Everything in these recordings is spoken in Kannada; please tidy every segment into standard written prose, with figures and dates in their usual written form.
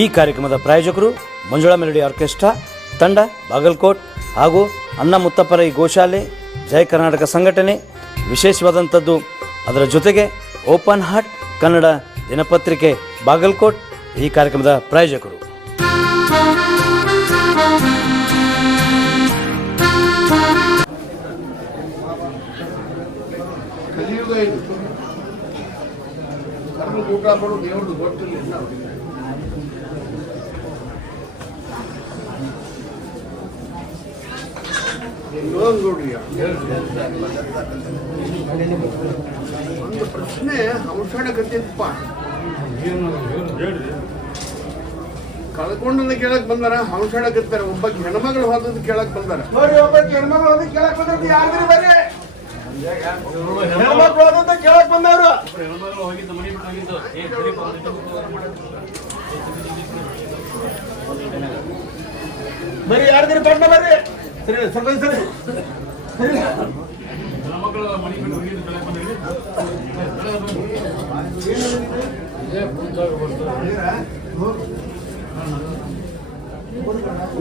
ಈ ಕಾರ್ಯಕ್ರಮದ ಪ್ರಾಯೋಜಕರು ಮಂಜುಳಾ ಮೆಲೋಡಿ ಆರ್ಕೆಸ್ಟ್ರಾ ತಂಡ ಬಾಗಲಕೋಟ್ ಹಾಗೂ ಅನ್ನ ಮುತ್ತಪ್ಪರೈ ಗೋಶಾಲೆ ಜಯ ಕರ್ನಾಟಕ ಸಂಘಟನೆ. ವಿಶೇಷವಾದಂಥದ್ದು ಅದರ ಜೊತೆಗೆ ಓಪನ್ ಹಾರ್ಟ್ ಕನ್ನಡ ದಿನಪತ್ರಿಕೆ ಬಾಗಲಕೋಟ್ ಈ ಕಾರ್ಯಕ್ರಮದ ಪ್ರಾಯೋಜಕರು. ಊಟ ಮಾಡೋದು ದೇವ್ರದ್ದು ಗೊತ್ತಿಲ್ಲ. ಒಂದು ಪ್ರಶ್ನೆ ಔಷಧಗತ್ತಿಪ್ಪ ಕಳ್ಕೊಂಡನ್ನ ಕೇಳಕ್ ಬಂದಾರ, ಔಷಧಗತ್ತಾರ. ಒಬ್ಬ ಹೆಣ್ಮಗಳು ಹೋದದ್ದು ಕೇಳಕ್ ಬಂದಾರ. ನೋಡಿ, ಒಬ್ಬ ಹೆಣ್ಮಗಳು ಹೋದ ಕೇಳಕ್ ಬಂದ್ರಿ ಯಾರ್ದ್ರಿ ಬರ್ರಿ ಹೆಣ್ಮಕ್ಳು ಹೋದಂತ ಕೇಳಕ್ ಬಂದವ್ರು. ಬರ್ರಿ ಯಾರ್ದ್ರಿ ಪಟ್ನ ಬರ್ರಿ. ಸರಿ ಸರ್ಪಂಚ್ ಸರಿ ಸರಿ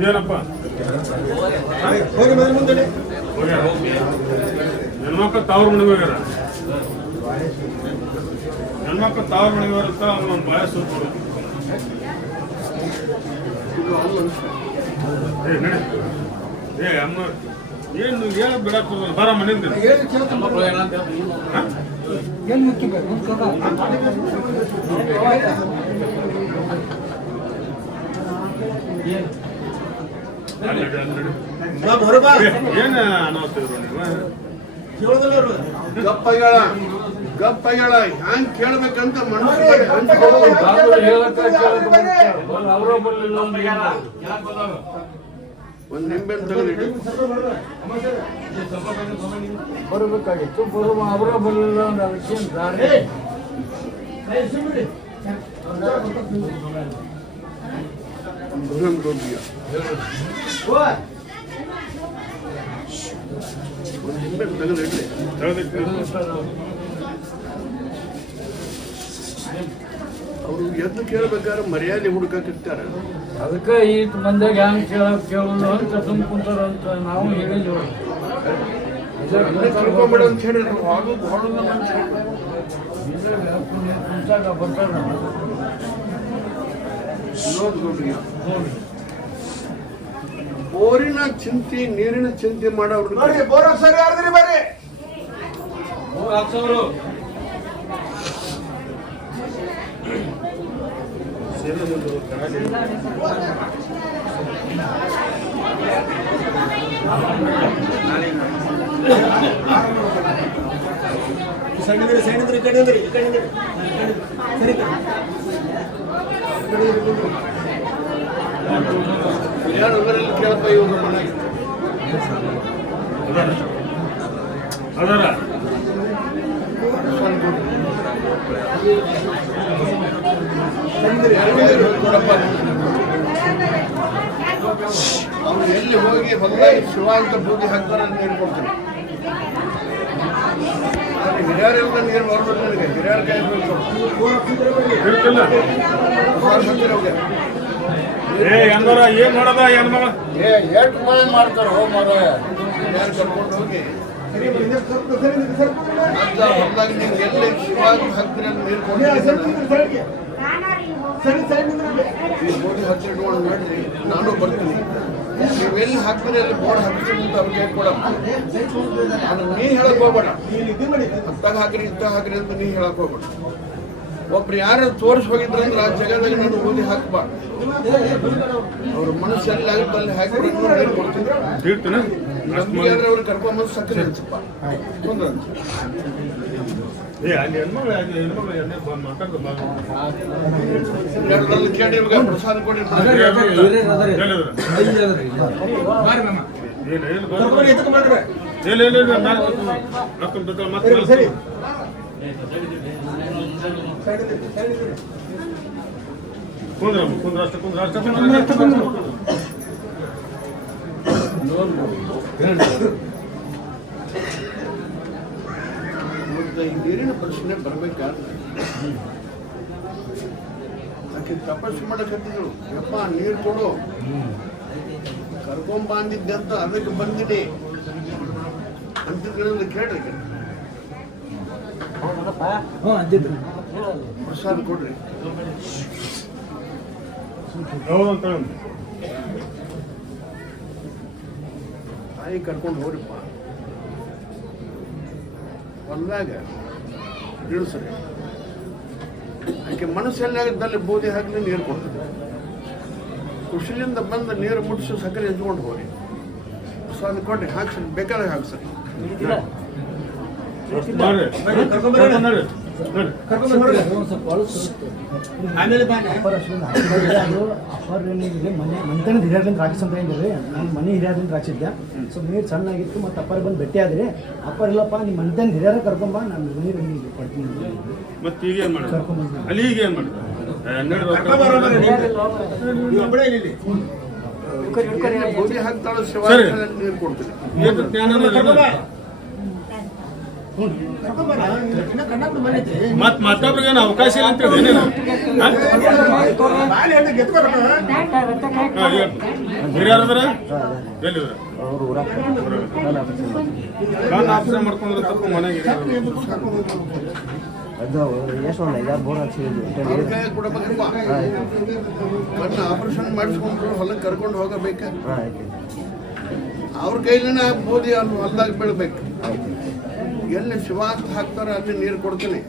ಏನಪ್ಪ ಹೆಣ್ಮಕ್ಳು ತಾವ್ರ ಮನೆಗೆ ಹೋಗ್ಯಾರ. ಹೆಣ್ಮಕ್ಳು ತಾವ್ರ ಮನೆಗೆ ಹೋಗಿರ್ತ ಅವ್ನ ಬಾಯ ಸ್ವಲ್ಪ ಅಮ್ಮ ಏನು ಹೇಳ ಬಿಡಕ್ ಬರ ಮನೆಯಿಂದ ಏನ್ ಅನಾಹುತಿದ್ರು ನೀವು ಗಪ್ಪಗಳ ಹ್ಯಾಂಗ್ ಕೇಳ್ಬೇಕಂತ ಮನಸ್ಸು ಒಂದ್ ನಿಂಬೆನ್ ತೆಗೆದಿಟ್ಟು ಬರಬೇಕಾಗಿತ್ತು. ಅವರ ಬರಲಿಲ್ಲ ಅಂದ್ರೆ ಅದಕ್ಕೇನು ದಾರಿ ಒಂದ್ ನಿಂಬೆನ್ ತೆಗೆದಿಡ್ಲಿ. ಅವ್ರು ಎದ್ದು ಕೇಳ್ಬೇಕಾದ್ರೆ ಮರ್ಯಾದೆ ಹುಡುಕಿರ್ತಾರ. ಅದಕ್ಕೆ ಈ ಮಂದಿಗೆ ಹ್ಯಾಂಗ್ ಕೇಳೋದು ಅಂತ ಸುಮ್ ಕುಂತಾರ ಅಂತ ನಾವು ಹೇಳಿದ್ವಿ. ತಿಳ್ಕೊಂಬಿಡ ಅಂತ ಹೇಳಿ ಕುಂತಾಗ ಬರ್ತಾರ. ಬೋರಿನ ಚಿಂತೆ ನೀರಿನ ಚಿಂತೆ ಮಾಡೋರು ಬೋರ್ ಸರಿ ಯಾರ್ದ್ರಿ ಬರ್ರಿ. ಯಾರಲ್ಲಿ ಕೇಳಪ್ಪ ಇವ್ರ ಮನೆಗೆ ಅದರ ಅವ್ರು ಎಲ್ಲಿ ಹೋಗಿ ಹೊಲದಲ್ಲಿ ಶಿವ ಅಂತ ಬೂದಿ ಹಾಕ್ತಾರೆ ಅಂತ ಹೇಳ್ಕೊಡ್ತೀನಿ. ಹಿರಿಯರೆಲ್ಲ ನೀರು ಮಾಡ್ಬೇಕು. ನನಗೆ ಹಿರಿಯರ ಕೈ ಹೆಂಗಾರ ಏನ್ ಮಾಡೋದ ಹೆಣ್ಮಗ ಎಷ್ಟು ಮಳೆ ಮಾಡ್ತಾರ ಹಿರಿಯರು ಕರ್ಕೊಂಡು ಹೋಗಿ ಹೊಲದಾಗ ನೀವು ಎಲ್ಲಿ ಶಿವ ಅಂತ ಹಾಕ್ತೀರಿ ಅಂತ ನೀರು ಕೊಡ್ತೀನಿ. ಈ ಬೋಡಿ ಹಚ್ಚಿ ಇಟ್ಕೊಂಡು ನೋಡ್ರಿ, ನಾನು ಬರ್ತೀನಿ. ನೀವು ಎಲ್ಲಿ ಹಾಕ್ತೀರಿ ಅಲ್ಲಿ ಬೋರ್ಡ್ ಹಾಕ್ತೀನಿ ಅಂತ ಅವ್ರಿಗೆ ಕೊಡಪ್ಪ. ಅದು ನೀ ಹೇಳಕ್ ಹೋಗ್ಬೇಡ. ಹತ್ತಾಗ ಹಾಕ್ರಿ ಇತ್ತಾಗ ಹಾಕ್ರಿ ಅಂತ ನೀ ಹೇಳಕ್ ಹೋಗ್ಬೇಡ. ಒಬ್ರು ಯಾರು ತೋರಿಸಿ ಹೋಗಿದ್ರಂದ್ರೆ ಆ ಜಾಗದಾಗ ನಾನು ಓದಿ ಹಾಕ್ಬಾರ್ದು. ಅವ್ರ ಮನಸ್ಸು ಎಲ್ಲಿ ಆಗುತ್ತೆ ಅಲ್ಲಿ ಹಾಕಿ ಕೊಡ್ತೀನಿ. ನಮ್ಗೆ ಆದ್ರೆ ಅವ್ರಿಗೆ ಕರ್ಕೊಂಬಂದು ಸಕ್ಕರೆ ಹಚ್ಚಪ್ಪ ತೊಂದ್ರಂತ. ಕೇಳಿ ಪ್ರಸಾದ ಕೊಡಿ. ನೀರಿನ ಪ್ರಶ್ನೆ ಬರ್ಬೇಕಾದ್ರೆ ಆಕೆ ತಪಸ್ಸು ಮಾಡಕತ್ತಿದ್ರು ಯಪ್ಪ ನೀರು ಕೊಡು ಕರ್ಕೊಂಬ ಅಂದಿದ್ದೆ ಅಂತ ಅದಕ್ಕೆ ಬಂದಿನಿ ಅಂತಿದ್ರಲ್ಲಿ ಕೇಳ್ರಿ ಪ್ರಸಾದ ಕೊಡ್ರಿ ಹೌದಂತ ತಾಯಿ ಕರ್ಕೊಂಡು ಹೋಗ್ರಿಪ್ಪ ಹೊಲ್ದಾಗ ಇಳಿಸ್ರಿ ಆಕೆ ಮನಸ್ಸೆಲ್ಲಾಗದ್ದಲ್ಲಿ ಬೂದಿ ಹಾಕಲಿ ನೀರು ಕೊಡ್ತದೆ ಖುಷಿಯಿಂದ ಬಂದ ನೀರು ಮುಟ್ಟಿಸಿ ಸಕ್ಕರೆ ಎತ್ಕೊಂಡು ಹೋಗ್ರಿ ಪ್ರಸಾದ ಕೊಡ್ರಿ ಹಾಕ್ಸರಿ ಬೇಕಾದ್ರೆ ಹಾಕ್ಸರಿ ಬರ್ರಿ ಆಮೇಲೆ ಬಾನೆ ಅಪ್ಪರ ಮಂತನ ಹಿರಿಯರಿಂದ ರಾಕ್ಷಿಸಂತ ಹೇಳಿದ್ರಿ ನಾನು ಮನೆ ಹಿರಿಯರಿಂದ ರಾಕ್ಷಿದ್ದೆ ಸೊ ನೀರು ಸಣ್ಣಾಗಿತ್ತು ಮತ್ತು ಅಪ್ಪರ ಬಂದು ಭೇಟಿ ಆದ್ರಿ ಅಪ್ಪರ ಇಲ್ಲಪ್ಪ ನಿಮ್ಮ ಮಂತನ ಹಿರಿಯರ ಕರ್ಕೊಂಬ ನಾನು ನೀರು ಕೊಡ್ತೀನಿ ಮತ್ತೆ ಈಗ ಏನ್ ಮಾಡಿದ್ರು ಕರ್ಕೊಂಬಂದ ಅಲ್ಲಿ ಈಗ ಏನ್ ಮಾಡಿದ್ರು ಒಬ್ಬಳೇ ಇಲ್ಲಿ ಬೂದಿ ಹಾಕ್ತಾಳೆ ಶಿವ ಸರಿ. ನೀರು ಕೊಡ್ತೀನಿ ಏನು ಜ್ಞಾನನೂ ಇಲ್ಲ. ಮತ್ ಮತ್ತೊಬ್ರಿಗೆ ಏನು ಅವಕಾಶ ಇಲ್ಲ ಅಂತ ಹೇಳಿ ಹಿರಿಯರದ್ರ ಎಲ್ಲಿದ್ರ ನಾನು ಆಫೀಸ್ ಮಾಡ್ಕೊಂಡ್ರೆ ತಪ್ಪು ಮನೆಗೆ ಅದು ಎಷ್ಟು ಒಂದು 5-6 ಬೋರ್ ಹಾಕ್ಸಿದ್ವಿ ಅವ್ರ ಕೈಯಾಗ ಕೊಡಬೇಕಪ್ಪ ಕಣ್ಣು ಆಪರೇಷನ್ ಮಾಡಿಸ್ಕೊಂಡ್ರು ಹೊಲಕ್ಕೆ ಕರ್ಕೊಂಡು ಹೋಗಬೇಕ ಅವ್ರ ಕೈಲಿನ ಬೂದಿ ಅಲ್ಲಿ ಹೊಲ್ದಾಗ ಬೀಳ್ಬೇಕು ಎಲ್ಲಿ ಶಿವ ಅಂತ ಹಾಕ್ತಾರ ಅಲ್ಲಿ ನೀರು ಕೊಡ್ತೀನಿ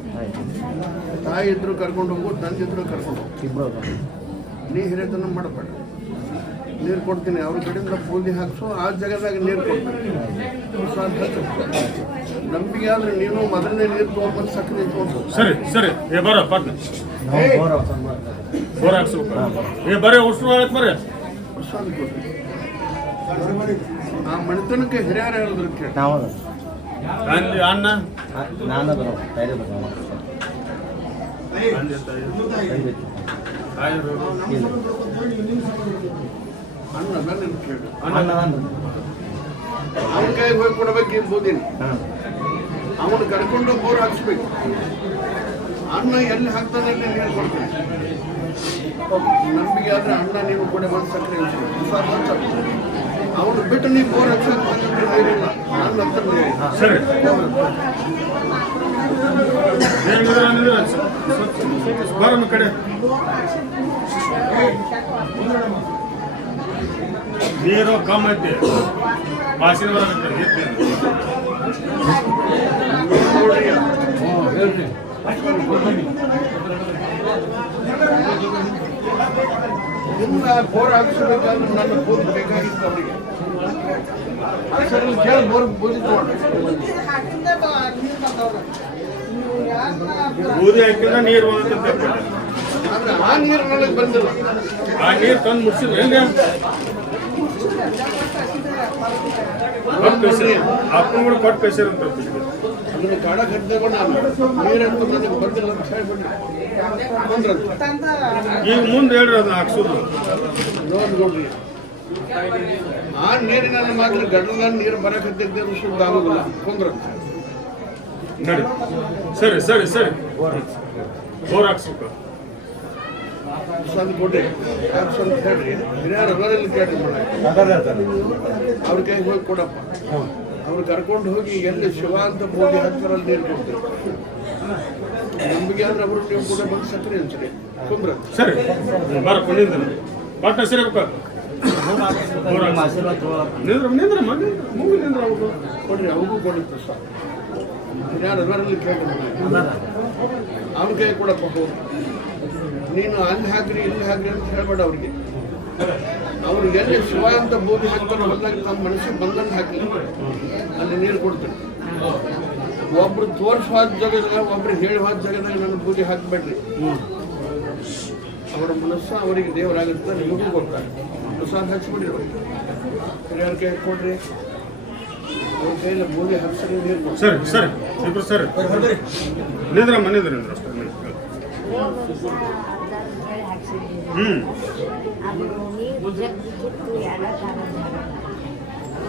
ತಾಯಿ ಇದ್ರು ಕರ್ಕೊಂಡು ಹೋಗು ತಂದಿದ್ರು ಕರ್ಕೊಂಡು ಹೋಗು ನೀ ಹಿರಿಯತನ ಮಾಡಬೇಡ ನೀರು ಕೊಡ್ತೀನಿ ಅವ್ರ ಕಡೆಯಿಂದ ಬೂದಿ ಹಾಕ್ಸು ಆ ಜಾಗದಾಗ ನೀರು ಕೊಡ್ತೀನಿ ನಂಬಿಕೆ ಆದ್ರೆ ನೀನು ಮೊದಲನೇ ನೀರು ತೊಗೊಂಡ್ಬಂದು ಸಕ್ಕರೆ ಇಟ್ಕೊಂಡು ಸರಿ ಸರಿ ಏ ಬರ ಪಟ್ನ ಬೋರ್ ಹಾಕ್ಸ್ಬೇಕು ಏ ಬರೀ ಉಷ್ಟ್ರು ಹೇಳಕ್ ಬರ್ರಿ ಪ್ರಸಾದ ಕೊಡ್ತೀನಿ ಆ ಮಣಿತನಕ್ಕೆ ಹಿರಿಯರು ಹೇಳಿದ್ರು ಕೇಳಿ ನಾವು ಅಲ್ಲಿ ಅಣ್ಣ ನಾನು ತಂದೆ ತಾಯಿ ಆಯುರ್ವೇದ ಅಣ್ಣ ನನ್ನ ಕೇಳಿ ಅಣ್ಣ ಅವನ ಕೈಗೆ ಹೋಗಿ ಕೊಡ್ಬೇಕು ಈ ಬೂದಿನ ಹಾಂ ಅವನು ಕರ್ಕೊಂಡು ಬೋರ್ ಹಾಕ್ಸ್ಬೇಕು ಅಣ್ಣ ಎಲ್ಲಿ ಹಾಕ್ತಾನೆ ಅಲ್ಲಿ ನೀರು ಕೊಡ್ತೀನಿ ನಂಬಿಕೆ ಆದ್ರೆ ಅಣ್ಣ ನೀವು ಕೂಡ ಬಂದು ಸಕ್ಕರೆ ಅವನು ಬಿಟ್ಟು ನೀವು ಬೋರ್ ಹಾಕ್ಸಕ್ಕೆ ನೀರಿಲ್ಲ ನನ್ನ ಹತ್ರ ನೀರಿಲ್ಲ ಸರಿ ಬರಮ್ಮ ಕಡೆ ನೀರು ಕಮ್ಮಿ ಐತಿ ಬಾಸಿನ ಬರಕತ್ತೆ ಇನ್ನು ಬೋರ್ ಹಾಕಿಸ್ಬೇಕಾದ್ರೆ ನನ್ನ ಬೋರ್ ಬೇಕಾಗಿತ್ತು ಅವರಿಗೆ ಕೇಳಿ ಬೋರ್ ಬೂದಿ ತಗೊಂಡು ಬೂದಿ ಹಾಕಿದ್ರೆ ನೀರು ಬಂದತ್ತೆ ಆದ್ರೆ ಆ ನೀರು ನನಗೆ ಬಂದಿಲ್ಲ ಆ ನೀರು ತಂದು ಮುಟ್ಸಿದ್ರೆ ಹೆಂಗೆ ಅಪ್ಪನ ಕೂಡ ಕೊಟ್ಟು ಕಳ್ಸಿರ ಅಂತ ಅದನ್ನು ಕಾಡ ಕಟ್ಟಿದಾಗ ನಾನು ನೀರಂತೂ ನನಗೆ ಬಂದಿಲ್ಲ ಅಂತ ಹೇಳ್ಬಿಡ್ರಿ ಬಂದ್ರಂತ ಈಗ ಮುಂದೆ ಹೇಳ್ರಿ ಅದನ್ನ ಹಾಕ್ಸೋದು ನೋಡ್ರಿ ಆ ನೀರಿನಲ್ಲಿ ಮಾತ್ರ ಗಡ್ಡದ ನೀರು ಬರಕತ್ತಿದ್ದೆ ಅದು ಶುದ್ಧ ಆಗೋದಿಲ್ಲ ಕುಂದ್ರಂತ ನಡಿ ಸರಿ ಸರಿ ಸರಿ ಬೋರ್ ಹಾಕ್ಸ್ಬೇಕು ಸಂದ್ ಕೊಡ್ರಿ ಹಾಕ್ಸ್ ಅಂತ ಹೇಳ್ರಿ ಹಿರಿಯರು ಎಲ್ಲರಲ್ಲಿ ಕೇಳ್ರಿ ಅವ್ರ ಕೈಗೆ ಹೋಗಿ ಕೊಡಪ್ಪ ಅವ್ರು ಕರ್ಕೊಂಡು ಹೋಗಿ ಎಲ್ಲಿ ಶಿವ ಅಂತ ಬೋಗಿ ಹಾಕ್ತಾರಲ್ಲಿ ನೀರು ಕೊಡ್ತೀವಿ ನಂಬಿಕೆ ಆದ್ರೆ ಅವರು ನೀವು ಕೂಡ ಬಂದು ಸಕ್ಕರೆ ಹಂಚ್ರಿ ಕುಂದ್ರ ಸರಿ ಬರ ಕೊಂಡಿಂದ ಬಟ್ ಸರಿ ನಿಂದ್ರ ನಿಂದ್ರಮ್ಮ ಮೂವಿ ನಿಂದ್ರ ಅವ್ರು ಕೊಡ್ರಿ ಅವಗೂ ಕೊಡ್ರಿ ಪ್ರಸಾದ ಹಿರಿಯರು ಎಲ್ಲರಲ್ಲಿ ಕೇಳ್ರಿ ಅವ್ರ ಕೈ ಕೊಡಪ್ಪ ಹೋಗಿ ನೀನು ಅಲ್ಲಿ ಹಾಕ್ರಿ ಇಲ್ಲಿ ಹಾಕ್ರಿ ಅಂತ ಹೇಳ್ಬೇಡ ಅವ್ರಿಗೆ ಅವ್ರಿಗೆ ಎಲ್ಲಿ ಶಿವ ಅಂತ ಬೋಗಿ ಹಾಕ್ತಾರೆ ಹೊಲ್ದಾಗ ನಮ್ಮ ಮನಸ್ಸಿಗೆ ಬಂದಂಗೆ ಹಾಕಿ ಅಲ್ಲಿ ನೀರು ಕೊಡ್ತೀನಿ ಒಬ್ರು ತೋರಿಸುವಾದ ಜಾಗದಾಗ ಒಬ್ರು ಹೇಳುವಾದ ಜಾಗದಾಗ ನನ್ನ ಬೂದಿ ಹಾಕಬೇಡ್ರಿ ಅವರ ಮನಸ್ಸು ಅವರಿಗೆ ದೇವರಾಗುತ್ತೆ ನಿಮಗೂ ಕೊಡ್ತಾರೆ ಪ್ರಸಾದ ಹಾಕ್ಸ್ಬಿಡ್ರಿ ಅವ್ರಿಗೆ ಹಿರಿಯರ ಕೈ ಕೊಡ್ರಿ ಅವ್ರ ಕೈಯಲ್ಲಿ ಬೂದಿ ಹಾಕ್ಸರಿ ನೀರು ಕೊಡ್ರಿ ಸರಿ ಸರಿ ಇಬ್ರು ಸರಿ ನಿಂದ್ರಮ್ಮ ನಿಂದ್ರ ನಿಂದ್ರ ಅಷ್ಟೇ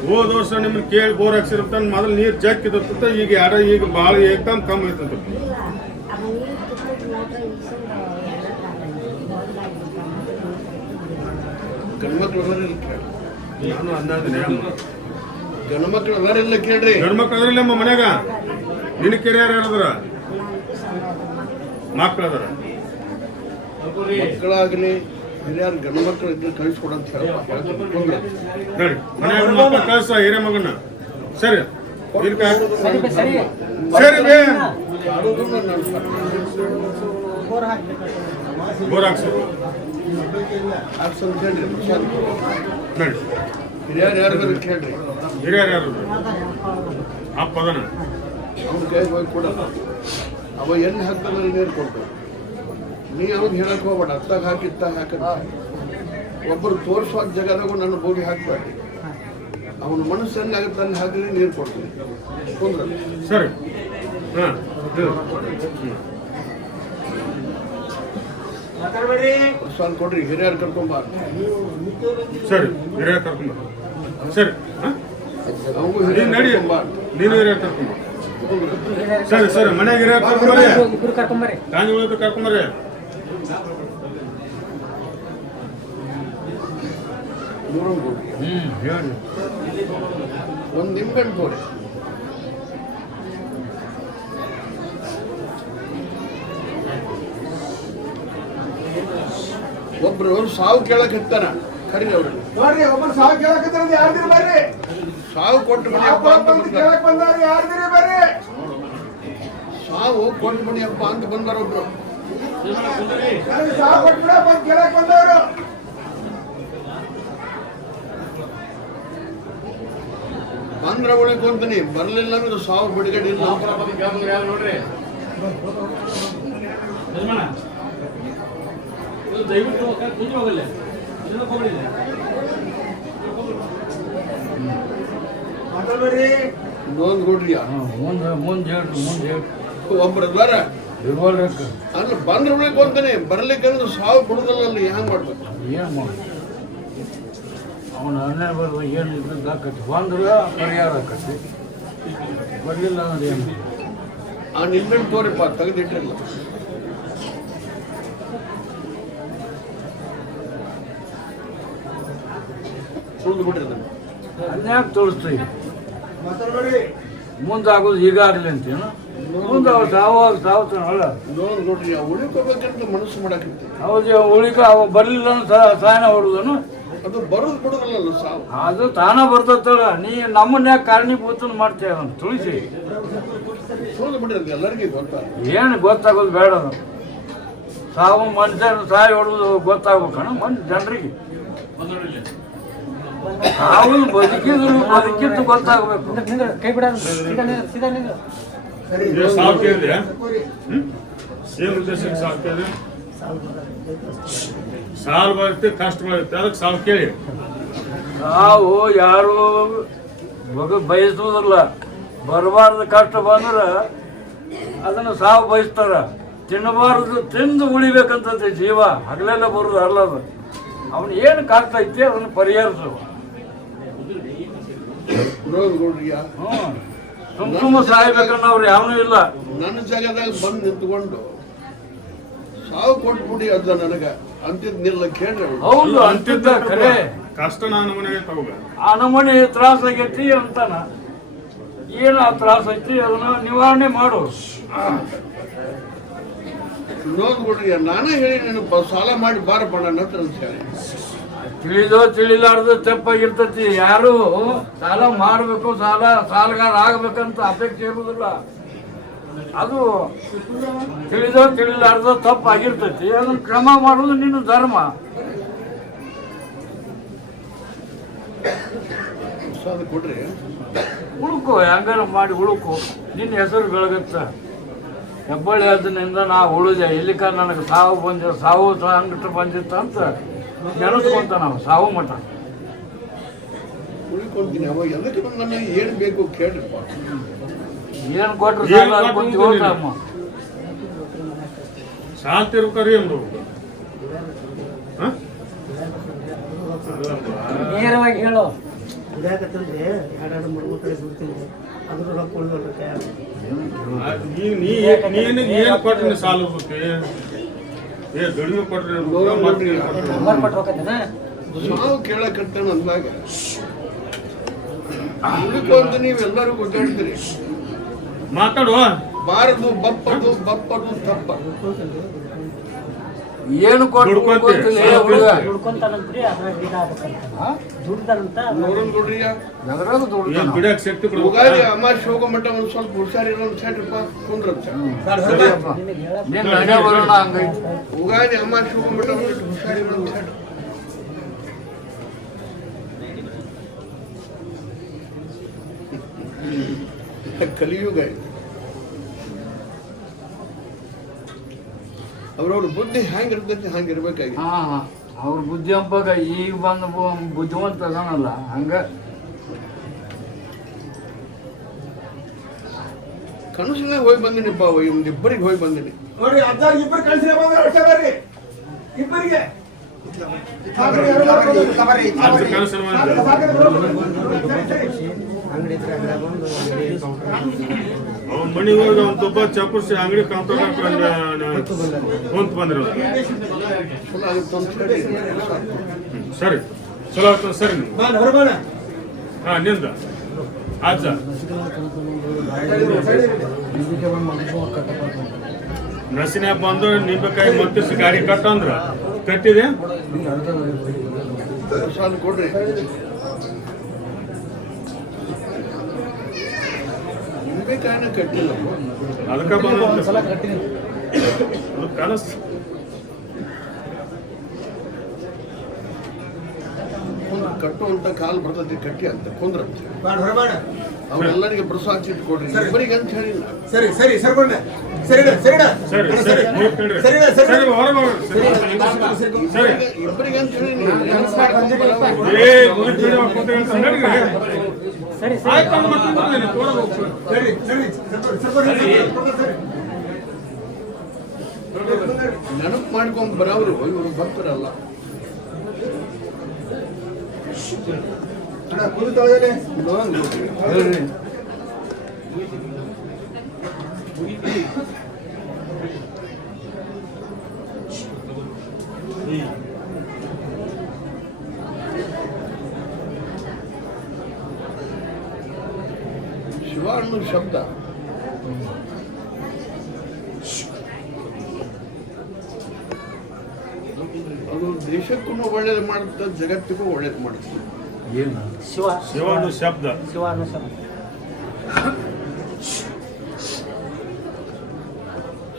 ಹೋದ ವರ್ಷ ನಿಮ್ಮನ್ನ ಕೇಳಿ ಬೋರ್ ಹಾಕ್ಸಿರ್ತ ಮೊದಲು ನೀರು ಜಕ್ಕಿದತ್ತ ಈಗ ಈಗ ಭಾಳ ಏಕದಮ್ ಕಮ್ಮಿ ಐತಂತ ಗಂಡ್ಮಕ್ಳು ಅದರಿಲ್ಲ ಕೇಳ್ರಿ, ನಾನು ಅಂದಾಜಿನ ಗಂಡ್ಮಕ್ಳು ಅದರಿಲ್ಲ ಕೇಳ್ರಿ. ಗಂಡ್ಮಕ್ಳು ಅದ್ರಲ್ಲಮ್ಮ ಮನ್ಯಾಗ ನಿನ್ನ ಕೆರಿಯಾರ ಯಾರದ್ರ ಮಕ್ಳು ಅದರ ಮಕ್ಕಳಾಗಲಿ ಹಿರಿಯರು ಗಂಡ್ಮಕ್ಳು ಇದ್ರೆ ಕಳಿಸ್ಕೊಡಂತ ಹೇಳ್ತಾರೆ. ನೋಡಿ ಮನ್ಯಾಗ ಮಕ್ಕಳು ಕಳ್ಸ ಹಿರಿಯ ಮಗನ ಸರಿ ಇರ್ಕ ಸರಿ ಬೇ ಬೋರ್ ಹಾಕ್ಸ ಹಾಕ್ಸಂತ ಹೇಳ್ರಿ. ನೋಡಿ ಹಿರಿಯರು ಯಾರಿಗಾರು ಕೇಳ್ರಿ, ಹಿರಿಯರು ಯಾರು ಅಪ್ಪ ಅದನ ಅವ್ನ ಕೈಗೆ ಹೋಗಿ ಕೊಡಲ್ಲ. ಅವ ಎಲ್ಲಿ ಹಾಕ್ತಾನೆ ನೀರು ಕೊಟ್ಟು ನೀ ಅವ್ನು ಹೇಳಕ್ ಹೋಗ್ಬೇಡ, ಅತ್ತಾಗ ಹಾಕಿ ಇತ್ತಾಗ ಹಾಕಂತ. ಒಬ್ಬರು ತೋರಿಸುವ ಜಾಗದಾಗೂ ನನ್ನ ಬೋಗಿ ಹಾಕ್ಬೇಡಿ. ಅವನ ಮನಸ್ಸು ಹೆಂಗಾಗುತ್ತೆ ಅಲ್ಲಿ ಹಾಕಿದ್ರೆ ನೀರು ಕೊಡ್ತೀನಿ ಕುಂದ್ರ. ಸರಿ ಹಾಂ ಸ್ವಲ್ಪ ಕೊಡ್ರಿ, ಹಿರಿಯರು ಕರ್ಕೊಂಬ. ಸರಿ ಹಿರಿಯ ಕರ್ಕೊಂಬ. ಸರಿ ಹಾಂ ಅವಂಗೂ ನೀನು ಹಿರಿಯರು ನಡಿ ಕರ್ಕೊಂಬ. ನೀನು ಹಿರಿಯ ಕರ್ಕೊಂಬ. ಸರಿ ಸರಿ ಮನ್ಯಾಗ ಹಿರಿಯ ಕರ್ಕೊಂಬರ್ರಿ, ಕಾಂಜಿ ಉಳಿದು ಕರ್ಕೊಂಬರ್ರಿ. ಹೇಳಿ ಒಂದು ನಿಂಬೆಹಣ್ಣು ಕೊಡಿ. ಒಬ್ರು ಸಾವು ಕೇಳಕ್ ಇರ್ತಾನ, ಕರೀರಿ ಅವ್ರಿಗೆ. ನೋಡ್ರಿ ಒಬ್ಬರು ಸಾವು ಕೇಳಕತ್ತಾರ, ಯಾರ್ದಿರಿ ಬರ್ರಿ. ಸಾವು ಕೊಟ್ಟು ಮನಿ ಹಬ್ಬ ಅಂತ ಬಂದಾರ. ಕೇಳಕ್ ಬಂದವ್ರು ಯಾರ್ದಿರಿ ಬರ್ರಿ. ಸಾವು ಕೊಟ್ಟು ಮನಿ ಹಬ್ಬ ಅಂತ ಬಂದಾರ ಒಬ್ರು. ನನಗೆ ಸಾವು ಕೊಟ್ಬಿಡ ಬಂದು ಕೇಳಕ್ ಬಂದವರು. ಬಂದ್ರ ಉಳಿಕೊಂತೀನಿ, ಬರ್ಲಿಲ್ಲ ಅಂದ್ರೆ ಸಾವು ಬಿಡುಗಡೆ ಇಲ್ಲ. ಮಾತಾಡ್ಬೇಡ್ರಿ. ಇನ್ನೊಂದು ಕೊಡ್ರಿ. ಒಬ್ರು ಅದಾರ ಅಲ್ಲ, ಬಂದ್ರ ಉಳಿಕೊಂತೀನಿ, ಬರ್ಲಿಕ್ಕಂದ್ರೆ ಸಾವು ಬಿಡುದಲ್ಲ. ಅಲ್ಲಿ ಹ್ಯಾಂಗ ಮಾಡ್ಬೇಕು? ಅವನ ಅನ್ಯಾಯ ಬರುವ ಏನು ಇದ್ದದ್ದು ಆಕತಿ ಬಂದ್ರೆ ಪರಿಹಾರ ಆಕತಿ, ಬರಲಿಲ್ಲ ಅನ್ನೋದು ಏನು. ಆ ನಿಂಬೆಹಣ್ಣು ತೋರಿಪ್ಪ, ತೆಗೆದಿಟ್ಟಿರಲ್ಲ. ಸುಳ್ದು ಬಿಡ್ರಿ ಅದನ್ನ. ಅನ್ಯಾಯ ತೋರಿಸ್ತೀವಿ, ಮಾತಾಡ್ಬೇಡ್ರಿ. ಮುಂದಾಗೋದು ಈಗಾಗಲಿ ಅಂತೇನು, ಮುಂದೆ ಅವ್ರು ಸಾವತಾನಲ್ಲ. ಇನ್ನೊಂದು ನೋಡ್ರಿ, ಉಳಿಕೋಬೇಕಂತ ಮನಸ್ಸು ಮಾಡಾಕತ್ತಿ. ಹೌದು ಉಳಿಕ ಅವ ಬರಲಿಲ್ಲ ಸಾಯನ ಹೊಡುದನು, ಅದು ಬರೋದು ಬಿಡುದಲ್ಲ ಸಾವು. ಅದು ತಾನ ಬರ್ತತ್ತಲ್ಲ. ನೀ ನಮ್ಮನ್ನ ಯಾಕೆ ಕಾರಣೀಭೂತನ ಮಾಡ್ತೇವೆ ಅದನ್ನು ತುಳಿಸಿ. ಸುಳ್ದು ಬಿಡ್ರಿ, ಅದು ಎಲ್ಲರಿಗೂ ಗೊತ್ತಾಗ. ಏನು ಗೊತ್ತಾಗೋದು ಬೇಡ ಅದು. ಸಾವು ಮನುಷ್ಯನ ಸಾಯಿ ಹೊಡೆದು ಗೊತ್ತಾಗ್ಬೇಕಣ್ಣ ಜನರಿಗೆ. ಸಾವು ಬದುಕಿದ್ದು ಗೊತ್ತಾಗಬೇಕು. ಕೈ ಬಿಡ ಸಾವು ಕೇಳಿದೆ ಏನು ಉದ್ದೇಶಕ್ಕೆ ಸಾವು ಕೇಳಿದೆ? ಸಾಲು ಬರುತ್ತೆ, ಕಷ್ಟ ಬರುತ್ತೆ, ಅದಕ್ಕೆ ಸಾವು ಕೇಳಿ. ಸಾವು ಯಾರು ಬಯಸುವುದಿಲ್ಲ. ಬರಬಾರ್ದು ಕಷ್ಟ ಬಂದ್ರೆ ಅದನ್ನು ಸಾವು ಬಯಸ್ತಾರ. ತಿನ್ನಬಾರದು ತಿಂದು ಉಳಿಬೇಕಂತಂತೆ ಜೀವ. ಹಗಲೆಲ್ಲ ಬರೋದು ಅಲ್ಲದು. ಅವನು ಏನು ಕಾಡ್ತೈತಿ ಅದನ್ನು ಪರಿಹರಿಸು. ನೋಡ್ರಿ, ಸುಮ್ಮ ಸಾಯ್ಬೇಕನ್ನೋರು ಯಾವನೂ ಇಲ್ಲ. ನನ್ನ ಜಾಗದಾಗ ಬಂದು ನಿಂತ್ಕೊಂಡು ಸಾವು ಕೊಟ್ಬಿಡಿ ಅದ ನನಗ ಅಂತಿದ್ ನಿಲ್ಲ ಕೇಳ್ರಿ ಅವ್ರು. ಹೌದು ಅಂತಿದ್ದ ಖರೆ. ಕಷ್ಟ ನಾನು ಮನೆಗೆ ತಗೋಗ ಆ ನಮೂನಿ ತ್ರಾಸ ಆಗೈತಿ ಅಂತಾನ. ಏನು ಆ ತ್ರಾಸ ಐತಿ ಅದನ್ನ ನಿವಾರಣೆ ಮಾಡು. ನೋಡ್ಬಿಡ್ರಿ, ನಾನೇ ಹೇಳಿ ನೀನು ಸಾಲ ಮಾಡಿ ಬಾರಪ್ಪ ನನ್ನ ಹತ್ರ ಅಂತ ಹೇಳಿ. ತಿಳಿದೋ ತಿಳಿಲಾರ್ದು ತಪ್ಪಾಗಿರ್ತತಿ. ಯಾರು ಸಾಲ ಮಾಡಬೇಕು, ಸಾಲಗಾರ ಆಗ್ಬೇಕಂತ ಅಪೇಕ್ಷೆ ಇರುವುದಿಲ್ಲ. ಅದು ತಿಳಿದೋ ತಿಳಿಲಾರ್ದು ತಪ್ಪಾಗಿರ್ತತಿ. ಅದನ್ನ ಕ್ರಮ ಮಾಡೋದು ನಿನ್ನ ಧರ್ಮ. ಸಾಲ ಕೊಡ್ರಿ, ಉಳ್ಕೋ, ಹೆಂಗಾರ ಮಾಡಿ ಉಳ್ಕೋ. ನಿನ್ನ ಹೆಸರು ಬೆಳಗತ್ತ. ಹೆಬ್ಬಳ್ಳಿ ಅದರಿಂದ ನಾ ಉಳಿದೆ, ಇಲ್ಲಿಕ ನನಗೆ ಸಾವು ಸಂಕಟ ಬಂದಿತ್ತು ಅಂತ ನೆನೆಸ್ಕೊಂತ ನಾವು ಸಾವು ಮಠ ಉಳ್ಕೊಂತೀನಿ. ಅವಾಗ ಎದಕ್ಕೆ ನನಗೆ ಏನು ಬೇಕು ಕೇಳ್ರಿಪ್ಪ. ಏನು ಕೊಟ್ರು ಸಾಲ ಕುಂತು ಹೋಗ್ತಮ್ಮ. ಶಾಂತಿ ಇರ್ಬೇಕ್ರಿ ಅಂದ್ರು. ನೇರವಾಗಿ ಹೇಳು. ಕುಡಿಯಾಕತ್ತಂದ್ರೆ ಎರಡು ಮೂರು ಕಡೆ ದುಡ್ತೀನಿ, ಅದ್ರ ರೊಕ್ಕ ಉಳಿದೋಡ್ರಿ. ನೀನು ಏನು ಕೊಟ್ರಿ ಸಾಲ ದುಡಿಮೆ ಕೊಟ್ರಿ ಸಾವು ಕೇಳಕತ್ತೇನೆ ಅಂದಾಗ ಉಳಿಕೊಂತ ನೀವೆಲ್ಲರೂ ಗೊತ್ತಾಡ್ತೀರಿ. ಮಾತಾಡುವ ಬಾರದು ಬಪ್ಪದು ಬಪ್ಪದು ತಪ್ಪ. ಏನು ಕೊಟ್ಟು ಹುಡುಗ ದುಡ್ಕೊಂತಾನಂತ್ರಿ ಅದ್ರಾಗ ದುಡ್ದಂತ ನೋಡೋಣ ನೋಡ್ರಿಯ ಎದ್ರಾಗ ದುಡ್ಡು ಏನ್ ಬಿಡಕ್ ಶಕ್ತಿ ಕೊಡ್ಬೇಕು. ಉಗಾದಿ ಅಮಾವಾಸ್ಯೆ ಹೋಗೋ ಮಟ್ಟ ಒಂದ್ ಸ್ವಲ್ಪ ಹುಷಾರಿರೋ ಒಂದು ಸೆಟ್ರಪ್ಪ ಕುಂದ್ರಂತ. ನಿನ್ನ ಹಣೆ ಬರೋಣ ಹಂಗೈತಿ. ಉಗಾದಿ ಅಮಾವಾಸ್ಯೆ ಹೋಗೋ ಮಟ್ಟ ಒಂದು ಹುಷಾರಿರೋ ಒಂದು ಸೆಟ್. ಕಲಿಯುಗ ಇದು. ಅವ್ರವ್ರ ಬುದ್ಧಿ ಹ್ಯಾಂಗಿರ್ತೈತಿ ಹಂಗಿರ್ಬೇಕಾಗಿ. ಹಾ ಅವ್ರ ಬುದ್ಧಿ ಹಂಪಾಗ ಈಗ ಬಂದು ಬುದ್ಧಿವಂತ ಅದಾನಲ್ಲ ಹಂಗ ಕನಸಿನಾಗ ಹೋಗಿ ಬಂದಿನಿಪ್ಪ ಇಬ್ಬರಿಗೆ ಹೋಗಿ ಬಂದಿನಿ. ನೋಡ್ರಿ ಅಜ್ಜಾರ್ ಇಬ್ಬರು ಕಳ್ಸಿನ ಬಂದ್ರೆ ಅಷ್ಟೇ ಬರ್ರಿ ಇಬ್ಬರಿಗೆ ಅಜ್ಜ ಕನಸು ಮಾಡಿದ್ರು. ಅವ್ನ ಮನೆಗೆ ಹೋಗಿ ಅವ್ನ ತುಪ್ಪ ಚಪ್ಪರ್ಸಿ ಅಂಗಡಿ ಕೌಂಟರ್ ಕುಂತ ಬಂದ್ರು. ಚಲೋ ಆಗಿತ್ತು ಅಂತ ಹೇಳಿ ಸರಿ ಚಲೋ ಆಗ್ತದೆ ಸರಿ ನೀವು. ಹಾ ನಿಂದ ಅಜ್ಜ ನಸಿನ ಬಂದು ನಿಂಬೆಕಾಯಿ ಮತ್ತೆ ಗಾಡಿ ಕಟ್ಟಂದ್ರ ಕಟ್ಟಿದೆ. ಸಾಲ ಕೊಡ್ರಿ. ನಿಂಬೆಕಾಯಿನ ಕಟ್ಟಿಲ್ಲ ಅದಕ್ಕೆ ಬಂದ ಕನಸು. ಕಟ್ಟುವಂತ ಕಾಲು ಬರ್ತೈತಿ ಕಟ್ಟಿ ಅಂತ ಕುಂದ್ರಂತೆ. ಅವ್ರೆಲ್ಲರಿಗೆ ಪ್ರಸಾದ ಚಿಟ್ಟು ಕೊಡ್ರಿ ಇಬ್ಬರಿಗೆ ಅಂತ ಹೇಳಿಲ್ಲ. ಸರಿ ಸರಿ ಸರ್ಕೊಂಡ ಸರಿ ಸರಿ ಸರಿ ಸರಿ ಕೂತ್ಕೊಳ್ರಿ. ಸರಿ ಹೊರಗೆ ಹೋಗ್ರಿ. ಸರಿ ಇಬ್ಬರಿಗೆ ಅಂತ ಹೇಳಿ ಏ ಮುಗಿದ್ಬಿಡಿ ಕೂತ್ಕೊಳ್ಳಿ ಅಂತ ಹೇಳಿದ್ರೆ ಆಯ್ತು ಅವ್ನು ಮತ್ತೆ ಬರ್ತೀನಿ, ತೋರಕ್ಕೆ ಹೋಗ್ತೀನಿ. ಸರಿ ಸರಿ ನೆನಪು ಮಾಡ್ಕೊಂಡ್ ಬರೋರು ಇವರು ಭಕ್ತರಲ್ಲ. ಹೇಳ್ರಿ ಶಿವ ಅನ್ನೋ ಶಬ್ದ ಅದು ದೇಶಕ್ಕೂ ಒಳ್ಳೇದು ಮಾಡುತ್ತೆ, ಜಗತ್ತಿಗೂ ಒಳ್ಳೇದು ಮಾಡುತ್ತೆ. ಏನು ಶಿವ ಶಿವ ಅನ್ನೋ ಶಬ್ದ ಶಿವ ಅನ್ನೋ ಶಬ್ದ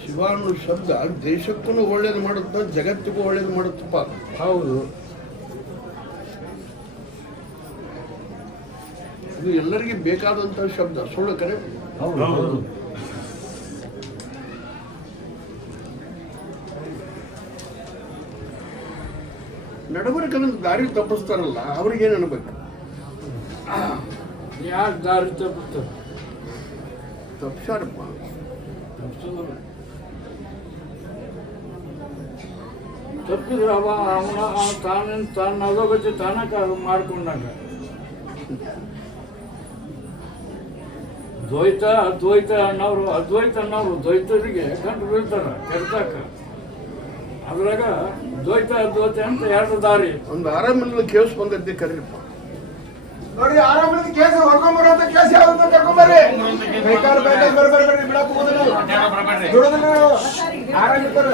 ಶಿವ ಅನ್ನೋ ಶಬ್ದ ದೇಶಕ್ಕೂ ಒಳ್ಳೇದು ಮಾಡುತ್ತೆ, ಜಗತ್ತಿಗೂ ಒಳ್ಳೇದು ಮಾಡುತ್ತಪ್ಪ. ಹೌದು. ಇದು ಎಲ್ಲರಿಗೂ ಬೇಕಾದಂತ ಶಬ್ದ, ಸುಳ್ಳು ಕರೆ. ಹೌದು ನಡಬರ್ಕನ್ನ ದಾರಿ ತಪ್ಪಿಸ್ತಾರಲ್ಲ ಅವ್ರಿಗೇನು ಅನ್ಬೇಕು? ಯಾಕೆ ದಾರಿ ತಪ್ಪಿಸ್ತಾರೆ? ತಪ್ಸಾರಪ್ಪ. ತಪ್ಪಿದ್ರೆ ಅವನ ತಾನ ಅಧೋಗತಿ ತಾನ ಮಾಡ್ಕೊಂಡಾಗ ದ್ವೈತ ಅದ್ವೈತ ಅನ್ನೋರು ದ್ವೈತರಿಗೆ ಗಂಟು ಬೀಳ್ತಾರ ಕೆಲ್ಸಕ್ಕ. ಅದ್ರಾಗ ದ್ವೈತ ಅದ್ವೈತ ಅಂತ ಎರಡು ದಾರಿ. ಒಂದು ಆರಾಮಿಲ್ಲ ಕೇಸ್ ಬಂದದ್ದೆ ಕರೀರಪ್ಪ. ನೋಡಿ ಆರಾಮದ ಕೇಸ್ ಹೊಡ್ಕೊಂಬರೋಂತ ಕೇಸ್ ಯಾವ್ದು ಕರ್ಕೊಂಬರ್ರಿ. ಬೇಕಾದ್ರೆ ಬರ್ರಿ ಬಿಡಕ್ಕೆ ಹೋಗೋದಿಲ್ಲ. ದುಡಿದ್ರೆ ಆರಾಮಿರ್ತಾರ.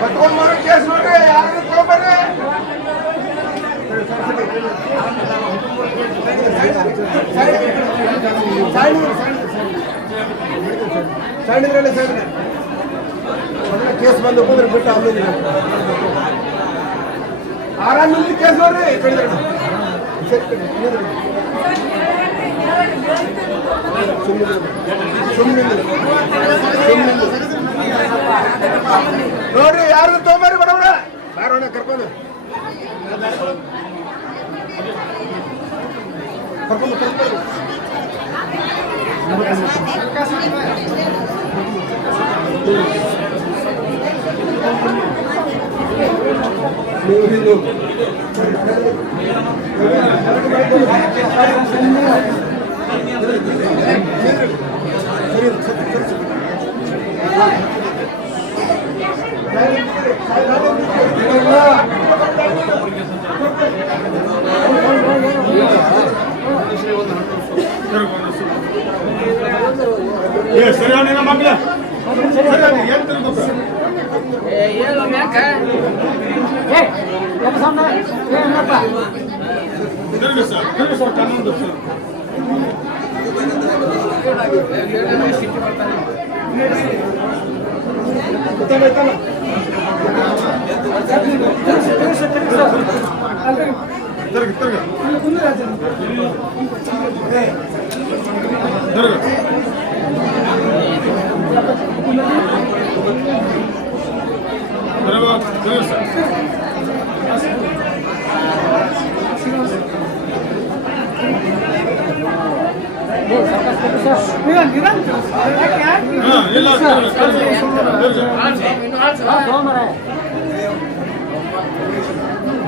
ಕಟ್ಕೊಂಡ್ ಬರೋ ಕೇಸ್ ನೋಡ್ರಿ ಯಾರು ಕೊಡ್ಬರ್ರಿ. ಸೈಡಿದ್ರಲ್ಲೇ ಸೈಡ್ ಕೇಸ್ ಬಂದು ಕುಂದ್ರೆ ಬಿಟ್ಟು ಆಮೇಲೆ ಆರಾಮಿಲ್ಲ ಕೇಸ್ ನೋಡ್ರಿ. ನೋಡ್ರಿ ಯಾರು ತೊಗೊಂಬರ್ರಿ ಬಡವಣ ಬಾರೋಣ ಕರ್ಕೊಂಡು ಕರ್ಕೊಂಡು ಸರಿ ನಿನ್ನ ಮಕ್ಕಳ ಏನ್ ತಿಳ್ಕೊತ ತಿರ್ಗಿ ಸರ್ ಕನ್ನಡ ಸರ್ ತಿರ್ಗಿ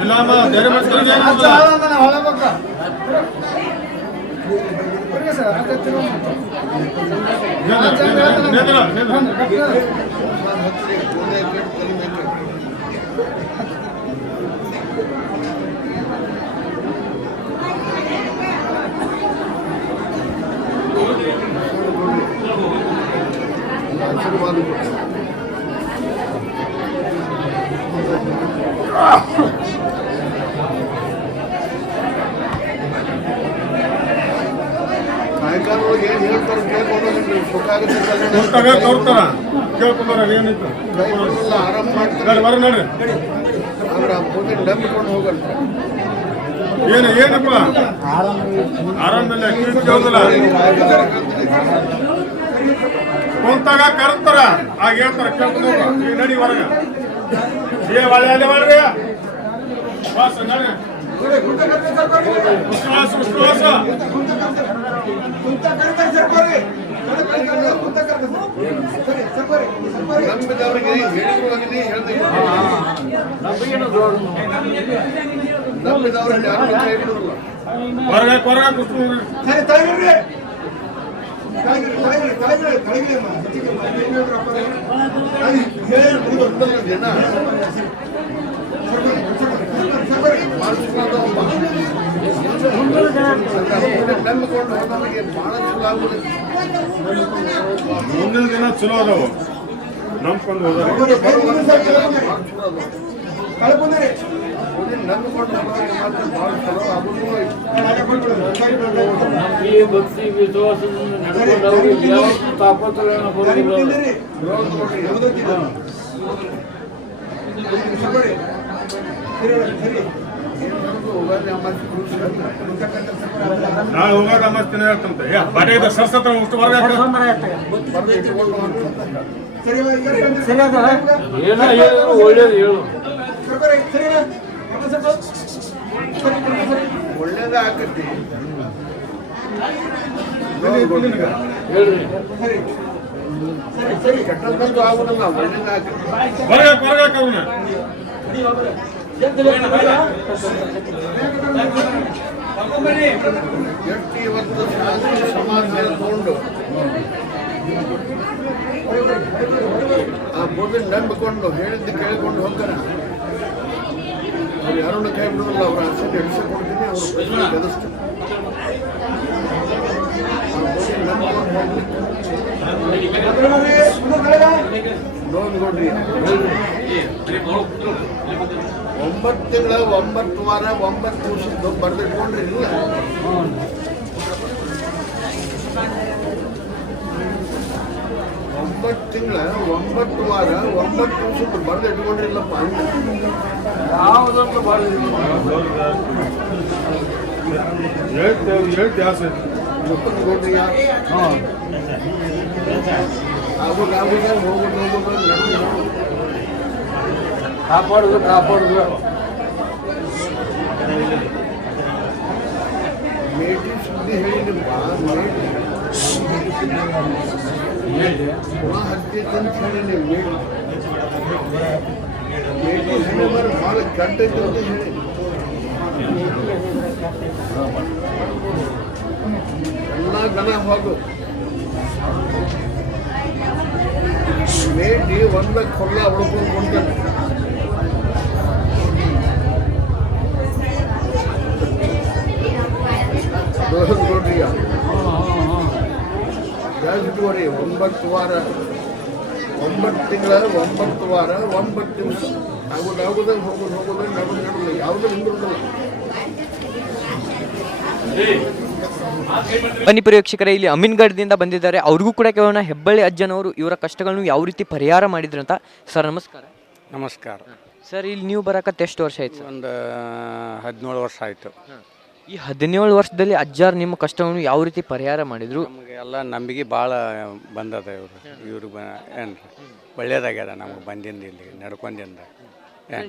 ಇಲ್ಲಮ್ಮ ಬೇರೆ ಮಾಡ್ತಾರೆ ನಾಯಕರೊಳಗೆ ಏನು ಹೇಳ್ತಾರೆ ಕೇಳ್ಕೊಂಡು ಸುಖ ಆಗುತ್ತೆ ತೋರ್ತಾರ ಕೇಳ್ಕೊಂಬಾರ ಏನಿತ್ತು ಆರಾಮ್ ಮಾಡ್ತಾರೆ ಬರ ನೋಡ್ರಿ ಆದ್ರೆ ಆ ಮುಂದೆ ನಂಬಿಕೊಂಡು ಹೋಗಲ್ಲ ಏನಪ್ಪ ಆರಾಮಿಲ್ಲ ಕೇಳೋದಿಲ್ಲ ಕುಂತಾಗ ಕರ್ತಾರ ಆಗ ಹೇಳ್ತಾರ ಕೇಳ್ಕೊಂಡು ಹೋಗ ಈಗ ನಡಿ ಹೊರಗ ಒಳ್ಳೆ ಮಾಡ್ರಿ ವಾಸ ನಡಿ ವಿಶ್ವಾಸ ನಂಬಿದವರಿಗೆ ಹೇಳಿದವರಿಗೆ ನಂಬಿದವರಿಗೆ ಹೊರಗ ಕುಸ್ತು ಜನ ನಂಬಿಕೊಂಡು ಹೋದವರಿಗೆ ಬಹಳ ಚಲೋ ಆಗುತ್ತದೆ. ಮುಂದಿನ ದಿನ ಚಲೋ ಅದಾವ ನಂಬ್ಕೊಂಡು ಹೋದಾರ ನಂಬಿಕೊಂಡು ಹೋದವರಿಗೆ ಮಾತ್ರ ಬಹಳ ಚಲೋ ಆಗುವುದು. ಈ ಭಕ್ತಿ ವಿಶ್ವಾಸದಿಂದ ನಡ್ಕೊಂಡವ್ರಿಗೆ ಯಾವತ್ತೂ ತಾಪತ್ರಯನ ಬರುವುದಿಲ್ಲ. ನಾಳೆ ಹೋಗಾಗ ಮಸ್ತಿನ ಹೇಳ್ತಂತೆ ಬರೆಯದ ಸರಸ್ವತ ಅಷ್ಟು ಹೊರಗೆ ಏನೋ ಹೇಳಿದ್ರು ಒಳ್ಳೇದು ಹೇಳು. ಒಳ್ಳೇದೇ ಆಗತ್ತೆ ಹೇಳ್ರಿ ಕೆಟ್ಟದ್ದು ಆಗುದಿಲ್ಲ, ಒಳ್ಳೇದೇ ಆಗತ್ತೆ. ಹೊರಗೆ ಅವನ್ನ ಎಷ್ಟು ಇವತ್ತು ಶಾಸ್ತ್ರ ಸಮಾಜ ತಗೊಂಡು ಆ ಬೋಧನೆ ನಂಬಿಕೊಂಡು ಹೇಳಿದ್ದು ಕೇಳಿಕೊಂಡು ಹೋಗ್ತಾರೆ. ಅವ್ರು ಯಾರನ್ನು ಕೈ ಬಿಡೋದಿಲ್ಲ. ಅವ್ರ ಆಸೆ ಎಡಿಸಿ ಕೊಡ್ತೀನಿ, ಅವರು ಪ್ರಶ್ನೆ ಗೆಲ್ಲಿಸ್ತಾರೆ. ನೋಡ್ರಿ 9 ತಿಂಗಳ 9 ವಾರ 9 ದಿವಸದ್ದು ಬರೆದಿಟ್ಕೊಂಡ್ರಿ ಇಲ್ಲ 9 ತಿಂಗಳ 9 ವಾರ 9 ದಿವಸದ್ದು ಬರೆದಿಟ್ಕೊಂಡ್ರಿಲ್ಲಪ್ಪ. ಯಾವುದೊಂದು ಬರಲಿಲ್ಲ. ಹೇಳ್ತಿ ಆಸೆ ನೋಡ್ರಿ ಕಾಪಾಡುದು ಮೇಟಿ ಸುದ್ದಿ ಹೇಳಿ ಹುಳ ಹತ್ತೈತೆ ಅಂತ ಹೇಳಿ ಮೇಟಿ ಹಣ್ಣು ಬರ ಭಾಳ ಕೆಟ್ಟೈತೆ ಅಂತ ಹೇಳಿ ಎಲ್ಲ ಗನ ಹೋಗು ಮೇಟಿ ಒಂದ ಕೊಲ್ಲ ಹೊಡ್ಕೊಂಡು ಕೊಡ್ತಾನೆ ನೋಡ್ರಿ ಜಾಸ್ತಿ 9 ವಾರ 9 ತಿಂಗಳ 9 ವಾರ 9 ತಿಂಗಳು ಆಗುದಂಗೆ ಹೋಗೋದು ನಡುವುದು ಯಾವುದೂ ಹಿಂದಿರುತ್ತಲ್ಲ. ಬನ್ನಿ ಪ್ರೇಕ್ಷಕರೇ, ಇಲ್ಲಿ ಅಮೀನ್ಗಢದಿಂದ ಬಂದಿದ್ದಾರೆ. ಅವ್ರಿಗೂ ಕೂಡ ಕೇಳೋಣ, ಹೆಬ್ಬಳ್ಳಿ ಅಜ್ಜನವರು ಇವರ ಕಷ್ಟಗಳನ್ನು ಯಾವ ರೀತಿ ಪರಿಹಾರ ಮಾಡಿದ್ರು ಅಂತ. ಸರ್ ನಮಸ್ಕಾರ. ನಮಸ್ಕಾರ ಸರ್, ಇಲ್ಲಿ ನೀವು ಬರಕತ್ತೆ ಎಷ್ಟು ವರ್ಷ ಆಯ್ತು ಸರ್? ಒಂದು 17 ವರ್ಷ ಆಯಿತು. ಈ 17 ವರ್ಷದಲ್ಲಿ ಅಜ್ಜಾರು ನಿಮ್ಮ ಕಷ್ಟವನ್ನು ಯಾವ ರೀತಿ ಪರಿಹಾರ ಮಾಡಿದ್ರು? ನಮಗೆ ಎಲ್ಲ ನಂಬಿಕೆ ಭಾಳ ಬಂದದ. ಇವ್ರು ಏನು ಒಳ್ಳೇದಾಗ್ಯದ ನಮಗೆ ಬಂದಿಂದ ಇಲ್ಲಿ ನಡ್ಕೊಂಡಿಂದ.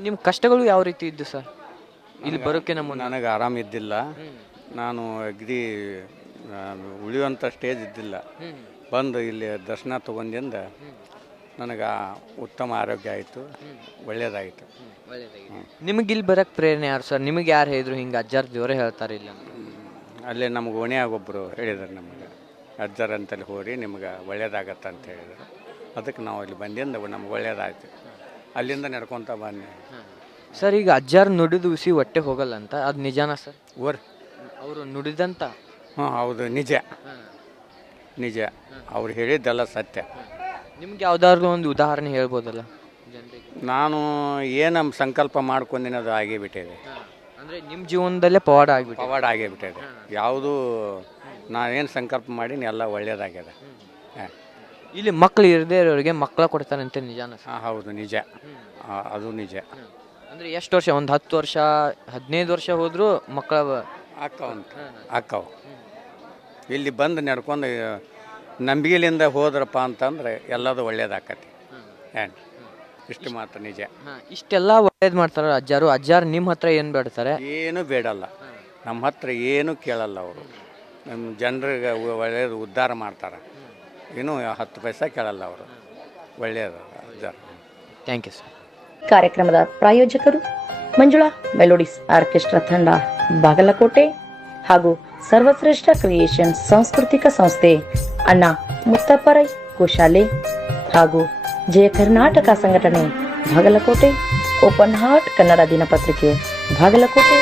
ನಿಮ್ಮ ಕಷ್ಟಗಳು ಯಾವ ರೀತಿ ಇದ್ದು ಸರ್ ಇಲ್ಲಿ ಬರೋಕ್ಕೆ? ನನಗೆ ಆರಾಮಿದ್ದಿಲ್ಲ, ನಾನು ಅಗ್ದಿ ಉಳಿಯುವಂಥ ಸ್ಟೇಜ್ ಇದ್ದಿಲ್ಲ. ಬಂದು ಇಲ್ಲಿ ದರ್ಶನ ತೊಗೊಂಡಿಂದ ನನಗೆ ಉತ್ತಮ ಆರೋಗ್ಯ ಆಯಿತು, ಒಳ್ಳೇದಾಯಿತು. ನಿಮಗೆ ಇಲ್ಲಿ ಬರೋಕ್ಕೆ ಪ್ರೇರಣೆ ಯಾರು ಸರ್? ನಿಮಗೆ ಯಾರು ಹೇಳಿದ್ರು ಹಿಂಗೆ ಅಜ್ಜಾರ ದೇವರೇ ಹೇಳ್ತಾರೆ ಇಲ್ಲ ಅಂತ? ಅಲ್ಲೇ ನಮಗೆ ಓಣಿಯಾಗೊಬ್ಬರು ಹೇಳಿದ್ರು, ನಮಗೆ ಅಜ್ಜಾರ ಅಂತಲ್ಲಿ ಹೋರಿ ನಿಮ್ಗೆ ಒಳ್ಳೇದಾಗತ್ತೆ ಅಂತ ಹೇಳಿದ್ರು. ಅದಕ್ಕೆ ನಾವು ಇಲ್ಲಿ ಬಂದಿಂದ ನಮ್ಗೆ ಒಳ್ಳೇದಾಯ್ತು. ಅಲ್ಲಿಂದ ನಡ್ಕೊತ ಬನ್ನಿ ಸರ್. ಈಗ ಅಜ್ಜಾರು ನುಡಿದು ಉಸಿ ಹೊಟ್ಟೆ ಹೋಗಲ್ಲ ಅಂತ, ಅದು ನಿಜಾನ ಸರ್? ಅವರು ನುಡಿದಂತ? ಹಾಂ ಹೌದು, ನಿಜ ನಿಜ. ಅವ್ರು ಹೇಳಿದ್ದೆಲ್ಲ ಸತ್ಯ. ನಿಮ್ಗೆ ಯಾವ್ದಾದ್ರು ಒಂದು ಉದಾಹರಣೆ ಹೇಳ್ಬೋದಲ್ಲ ಜನರಿಗೆ? ನಾನು ಏನು ಸಂಕಲ್ಪ ಮಾಡ್ಕೊಂಡಿನಿ ಅದು ಆಗೇ ಬಿಟ್ಟಿದೆ. ಅಂದರೆ ನಿಮ್ಮ ಜೀವನದಲ್ಲೇ ಪವಾಡ ಆಗಿಬಿಟ್ಟು? ಪವಾಡ ಆಗೇ ಬಿಟ್ಟಿದೆ. ಯಾವುದೂ ನಾನೇನು ಸಂಕಲ್ಪ ಮಾಡೀನಿ ಎಲ್ಲ ಒಳ್ಳೇದಾಗ್ಯದ. ಹಾಂ, ಇಲ್ಲಿ ಮಕ್ಕಳು ಇರದೇ ಇರೋರಿಗೆ ಮಕ್ಕಳ ಕೊಡ್ತಾರಂತೆ, ನಿಜಾನ ಸರ್? ಹಾಂ ಹೌದು, ನಿಜ. ಅದು ನಿಜ. ಅಂದರೆ ಎಷ್ಟು ವರ್ಷ? ಒಂದು 10 ವರ್ಷ 15 ವರ್ಷ ಹೋದರೂ ಮಕ್ಕಳ ಅಕ್ಕವು ಇಲ್ಲಿ ಬಂದು ನಡ್ಕೊಂಡು ನಂಬಿಕೆಲಿಂದ ಹೋದ್ರಪ್ಪ ಅಂತಂದ್ರೆ ಎಲ್ಲದು ಒಳ್ಳೇದಾಕತಿ. ಏನು ಇಷ್ಟು ಮಾತ್ರ ನಿಜ. ಇಷ್ಟೆಲ್ಲ ಒಳ್ಳೇದು ಮಾಡ್ತಾರೆ ಅಜ್ಜಾರು. ಅಜ್ಜಾರು ನಿಮ್ಮ ಹತ್ರ ಏನು ಬೇಡ್ತಾರೆ? ಏನು ಬೇಡಲ್ಲ, ನಮ್ಮ ಹತ್ರ ಏನು ಕೇಳಲ್ಲ. ಅವರು ನಮ್ಮ ಜನರಿಗೆ ಒಳ್ಳೇದು ಉದ್ಧಾರ ಮಾಡ್ತಾರೆ. ಇನ್ನೂ 10 ಪೈಸೆ ಕೇಳಲ್ಲ ಅವರು. ಒಳ್ಳೆಯದು ಅಜ್ಜಾರು. Thank you sir. ಕಾರ್ಯಕ್ರಮದ ಪ್ರಾಯೋಜಕರು ಮಂಜುಳಾ ಮೆಲೋಡಿಸ್ ಆರ್ಕೆಸ್ಟ್ರಾ ತಂಡ ಬಾಗಲಕೋಟೆ ಹಾಗೂ ಸರ್ವಶ್ರೇಷ್ಠ ಕ್ರಿಯೇಷನ್ಸ್ ಸಾಂಸ್ಕೃತಿಕ ಸಂಸ್ಥೆ ಅಣ್ಣ ಮುತ್ತಪ್ಪರೈ ಗೋಶಾಲೆ ಹಾಗೂ ಜಯ ಕರ್ನಾಟಕ ಸಂಘಟನೆ ಬಾಗಲಕೋಟೆ, ಓಪನ್ ಹಾರ್ಟ್ ಕನ್ನಡ ದಿನಪತ್ರಿಕೆ ಬಾಗಲಕೋಟೆ.